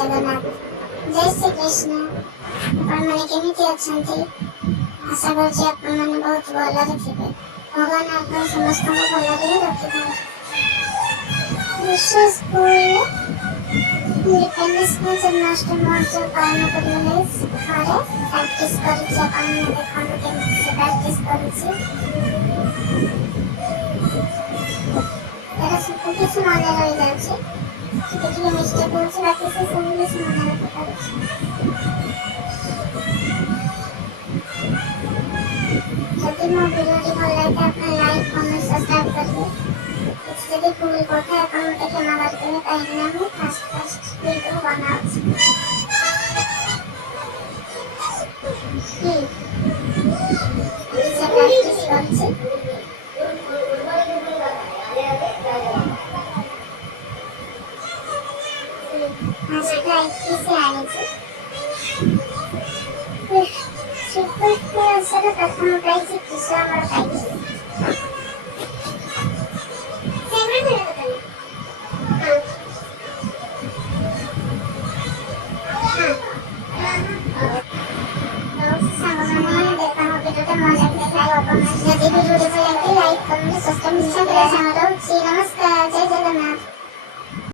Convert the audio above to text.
जगन्नाथ जय श्री कृष्ण आपने केमिति अछंती आशा करछि आपण माने बहुत भलरे थिबे भगवान आपन समस्त को भलरे रखिथां विश्व स्कूल इंडिपेंडेंस में जन्माष्टमी महोत्सव पालन करने घरे प्रैक्टिस करछि आपण देखन केमिति से प्रैक्टिस करछि तेरा सब कुछ मन रही जाछि देखिए मिस्टेक होछि बाकी से सब कुछ मन रखता है जब मो वीडियो भल लगे अपना लाइक कमेंट सब्सक्राइब करिए यदि भूल कोठा अपन के क्षमा करते कहीं ना मैं फास्ट वीडियो बनाऊंगी इसे प्रैक्टिस करछि सब्सक्राइब किसे आने से सुपर के असर प्रथम प्राइज किसे अमर प्राइज सेवन है लाइक कमेंट सब्सक्राइब नमस्कार।